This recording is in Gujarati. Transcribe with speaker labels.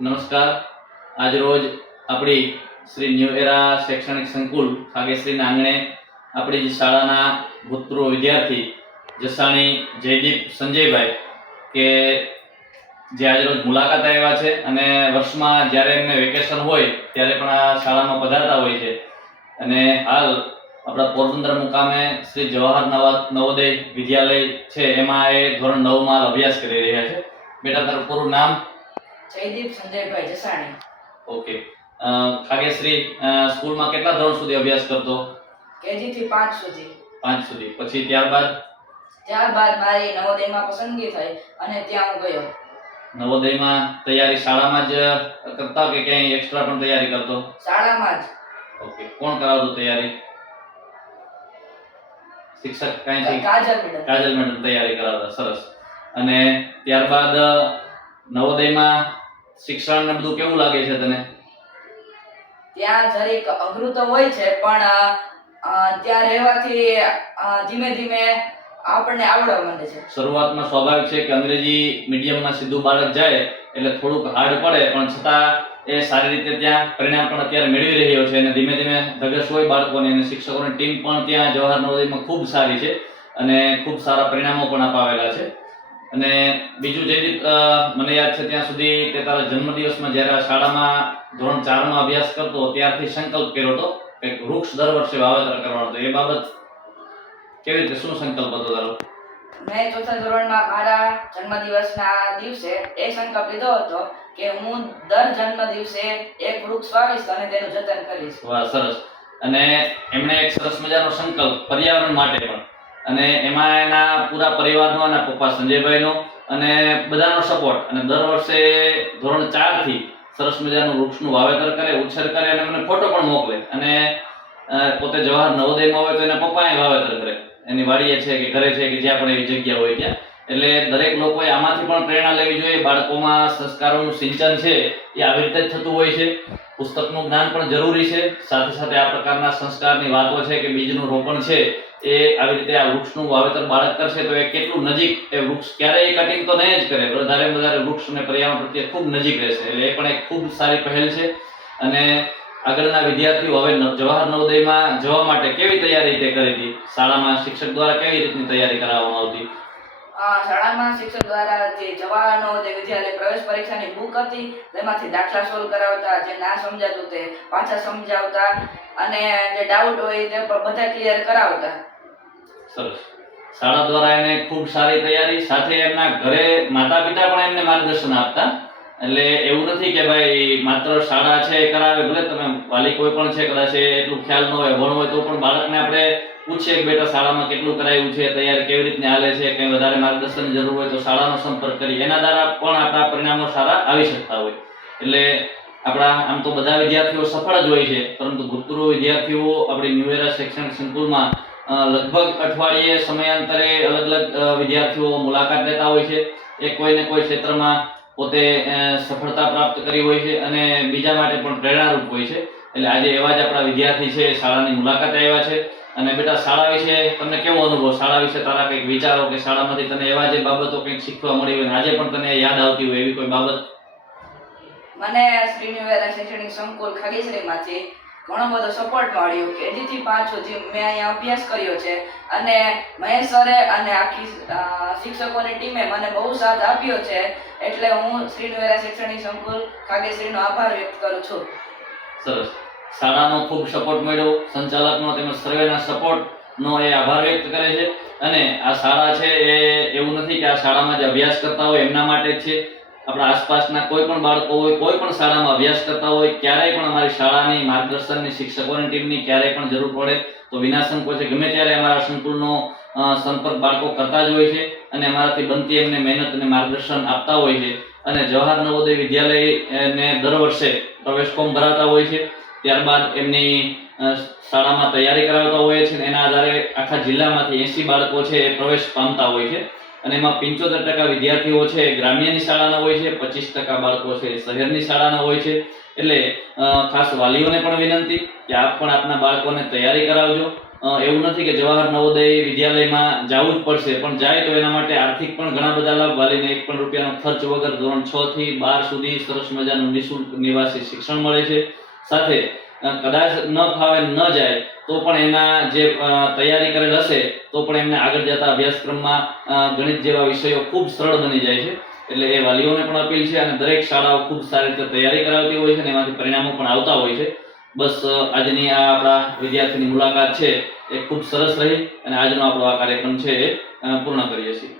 Speaker 1: નમસ્કાર. આજ રોજ આપણી શ્રી ન્યૂ એરા શૈક્ષણિક સંકુલ ખાગેશ્રીના આંગણે આપણી જે શાળાના ભૂતપૂર્વ વિદ્યાર્થી જસાણી જયદીપ સંજયભાઈ કે જે આજરોજ મુલાકાત આવ્યા છે અને વર્ષમાં જ્યારે એમને વેકેશન હોય ત્યારે પણ આ શાળામાં પધારતા હોય છે. અને હાલ આપણા પોરબંદર મુકામે શ્રી જવાહર નવા નવોદય વિદ્યાલય છે. એમાં એ ધોરણ નવમાં અભ્યાસ કરી રહ્યા છે. બેટા, તારું પૂરું નામ?
Speaker 2: જયદીપ સંજયભાઈ જસાણી.
Speaker 1: ઓકે. ખાગેશ્રી સ્કૂલમાં કેટલા ધોરણ સુધી અભ્યાસ કરતો?
Speaker 2: કેજી થી પાંચ સુધી.
Speaker 1: પાંચ સુધી. પછી ત્યારબાદ?
Speaker 2: ત્યારબાદ મારી નવોદયમાં પસંદગી થઈ અને ત્યાં હું ગયો.
Speaker 1: નવોદયમાં તૈયારી શાળામાં જ કરતા કે ક્યાંય એક્સ્ટ્રા પણ તૈયારી કરતો?
Speaker 2: શાળામાં જ.
Speaker 1: ઓકે. કોણ કરાવતું તૈયારી? શિક્ષક કાંઈ
Speaker 2: કાજલ મેડમ.
Speaker 1: કાજલ મેડમ તૈયારી કરાવતા. સરસ. અને ત્યારબાદ નવોદયમાં શિક્ષણ ને બધું કેવું લાગે છે તને?
Speaker 2: ત્યાં જરીક અઘરું તો હોય છે પણ ત્યાં રહેવાથી ધીમે ધીમે આપણને આવડવા માંડે છે.
Speaker 1: શરૂઆતમાં સ્વાભાવિક છે કે અંગ્રેજી મીડિયમમાં સીધું બાળક જાય એટલે થોડુંક હાર્ડ પડે પણ છતાં એ સારી રીતે ત્યાં પરિણામ પણ અત્યારે મેળવી રહ્યો છે અને ધીમે ધીમે ધગસ હોય બાળકોની અને શિક્ષકોની ટીમ પણ ત્યાં જવાહર નવોદયમાં ખૂબ સારી છે અને ખૂબ સારા પરિણામો પણ અપાવેલા છે. અને બીજું જયદીપ મને યાદ છે ત્યાં સુધી તે તારા જન્મદિવસમાં જ્યારે શાળામાં ધોરણ ચારમાં અભ્યાસ કરતો ત્યારથી સંકલ્પ કર્યો હતો કે વૃક્ષ દર વર્ષે વાવેતર કરવાનો હતો. એ બાબત કેવી રીતે શું સંકલ્પ હતો તારો?
Speaker 2: મેં ચોથા ધોરણમાં મારા જન્મદિવસના દિવસે એ સંકલ્પ લીધો હતો કે હું દર જન્મ દિવસે એક વૃક્ષ વાવીશ અને તેનું જતન કરીશ.
Speaker 1: વાહ સરસ. અને એમણે એક સરસ મજાનો સંકલ્પ પર્યાવરણ માટે પણ. અને એમાં એના પૂરા પરિવારનો અને પપ્પા સંજયભાઈનો અને બધાનો સપોર્ટ અને દર વર્ષે ધોરણ ચારથી સરસ મજાનું વૃક્ષનું વાવેતર કરે, ઉછેર કરે અને મને ફોટો પણ મોકલે. અને પોતે જવાહર નવોદયમાં હોય તો એના પપ્પાએ વાવેતર કરે. એની વાડીએ છે કે ઘરે છે કે જ્યાં પણ એવી જગ્યા હોય ત્યાં. એટલે દરેક લોકોએ આમાંથી પણ પ્રેરણા લેવી જોઈએ. બાળકોમાં સંસ્કારોનું સિંચન છે એ આવી રીતે જ થતું હોય છે. પુસ્તકનું જ્ઞાન પણ જરૂરી છે. સાથે સાથે આ પ્રકારના સંસ્કારની વાતો છે કે બીજનું રોપણ છે, એ આવી રીતે આ વૃક્ષનું વાવેતર બાળક કરશે તો એ કેટલું નજીક, એ વૃક્ષ ક્યારેય કટિંગ તો નહીં જ કરે વધારે વધારે વૃક્ષ અને પર્યાવરણ પ્રત્યે ખૂબ નજીક રહેશે. એટલે એ પણ એક ખૂબ સારી પહેલ છે. અને આગળના વિદ્યાર્થીઓ હવે જવાહર નવોદયમાં જવા માટે કેવી તૈયારી તે કરી હતી? શાળામાં શિક્ષક દ્વારા કેવી રીતની તૈયારી કરાવવામાં આવતી?
Speaker 2: શાળામાં શિક્ષક દ્વારા જે જવાનો, જે વિદ્યાલય પ્રવેશ પરીક્ષાની બુક હતી, તેમાંથી દાખલા સોલ્વ કરાવતા, જે ના સમજાતું તે પાછા સમજાવતા અને જે ડાઉટ હોય તે બધા ક્લિયર કરાવતા.
Speaker 1: સરસ. શાળા દ્વારા એને ખૂબ સારી તૈયારી, સાથે એમના ઘરે માતા પિતા પણ એમને માર્ગદર્શન આપતા. એટલે એવું નથી કે ભાઈ માત્ર શાળા છે કરાવે, ભલે તમે વાલી કોઈ પણ છે, કદાચ એટલું ખ્યાલ ન હોય ભણ હોય તો પણ બાળકને આપણે પૂછીએ કે બેટા શાળામાં કેટલું કરાયું છે, તૈયારી કેવી રીતે હાલે છે, કંઈ વધારે માર્ગદર્શનની જરૂર હોય તો શાળાનો સંપર્ક કરી. એના દ્વારા પણ આપણા પરિણામો સારા આવી શકતા હોય. એટલે આપણા આમ તો બધા વિદ્યાર્થીઓ સફળ જ હોય છે, પરંતુ ભૂતપૂર્વ વિદ્યાર્થીઓ આપણી ન્યુ એરા શૈક્ષણિક સંકુલમાં લગભગ અઠવાડિયે સમયાંતરે અલગ અલગ વિદ્યાર્થીઓ મુલાકાત લેતા હોય છે. એ કોઈને કોઈ ક્ષેત્રમાં પોતે સફળતા પ્રાપ્ત કરી હોય છે અને બીજા માટે પણ પ્રેરણારૂપ હોય છે. એટલે આજે એવા જ આપણા વિદ્યાર્થી છે, શાળાની મુલાકાતે આવ્યા છે. અને બેટા શાળા વિશે તમને કેવો અનુભવ? શાળા વિશે તારા કંઈક વિચારો કે શાળામાંથી તને એવા જે બાબતો કંઈક શીખવા મળી હોય આજે પણ તને યાદ આવતી હોય એવી કોઈ બાબત?
Speaker 2: મને શ્રીનિવેરા શૈક્ષણિક સંકુલ ખાગીશ્રીમાંથી ઘણો બધો સપોર્ટ મળ્યો કેજી થી પાંચ સુધી મેં અહીંયા અભ્યાસ કર્યો છે અને મહેશ સરે અને આખી શિક્ષકોની ટીમે મને બહુ સાથ આપ્યો છે એટલે હું શ્રીનિવેરા શૈક્ષણિક સંકુલ ખાગેશ્રીનો આભાર વ્યક્ત કરું છું.
Speaker 1: સરસ. શાળાનો ખૂબ સપોર્ટ મળ્યો. સંચાલકનો તેમજ સર્વેના સપોર્ટનો એ આભાર વ્યક્ત કરે છે. અને આ શાળા છે એ એવું નથી કે આ શાળામાં જે અભ્યાસ કરતા હોય એમના માટે જ છે. આપણા આસપાસના કોઈ પણ બાળકો હોય, કોઈ પણ શાળામાં અભ્યાસ કરતા હોય, ક્યારેય પણ અમારી શાળાની માર્ગદર્શનની, શિક્ષકોની ટીમની ક્યારેય પણ જરૂર પડે તો વિના સંકોચે ગમે ત્યારે અમારા સંકુલનો સંપર્ક બાળકો કરતા જ હોય છે અને અમારાથી બનતી એમને મહેનત અને માર્ગદર્શન આપતા હોય છે. અને જવાહર નવોદય વિદ્યાલયને દર વર્ષે પ્રવેશ ફોર્મ ભરાતા હોય છે. ત્યારબાદ એમની શાળામાં તૈયારી કરાવતા હોય છે એના આધારે આખા જિલ્લામાંથી એસી બાળકો છે એ પ્રવેશ પામતા હોય છે. અને એમાં પંચોતેર ટકા વિદ્યાર્થીઓ છે ગ્રામ્યની શાળાના હોય છે, પચીસ ટકા બાળકો છે શહેરની શાળાના હોય છે. એટલે ખાસ વાલીઓને પણ વિનંતી કે આપ પણ આપના બાળકોને તૈયારી કરાવજો. એવું નથી કે જવાહર નવોદય વિદ્યાલયમાં જવું જ પડશે, પણ જાય તો એના માટે આર્થિક પણ ઘણા બધા લાભ વાલીને એક પણ રૂપિયાનો ખર્ચ વગર ધોરણ છ થી બાર સુધી સરસ મજાનું નિઃશુલ્ક નિવાસી શિક્ષણ મળે છે. સાથે કદાચ ન ફાવે, ન જાય, તો પણ એના જે તૈયારી કરેલ હશે, તો પણ એમને આગળ જતા અભ્યાસક્રમમાં ગણિત જેવા વિષયો ખૂબ સરળ બની જાય છે. એટલે એ વાલીઓને પણ અપીલ છે અને દરેક શાળાઓ ખૂબ સારી રીતે તૈયારી કરાવતી હોય છે અને એમાંથી પરિણામો પણ આવતા હોય છે. બસ આજની આ આપણા વિદ્યાર્થીની મુલાકાત છે, એ ખૂબ સરસ રહી અને આજનો આપણો આ કાર્યક્રમ છે એ પૂર્ણ કરીએ છીએ.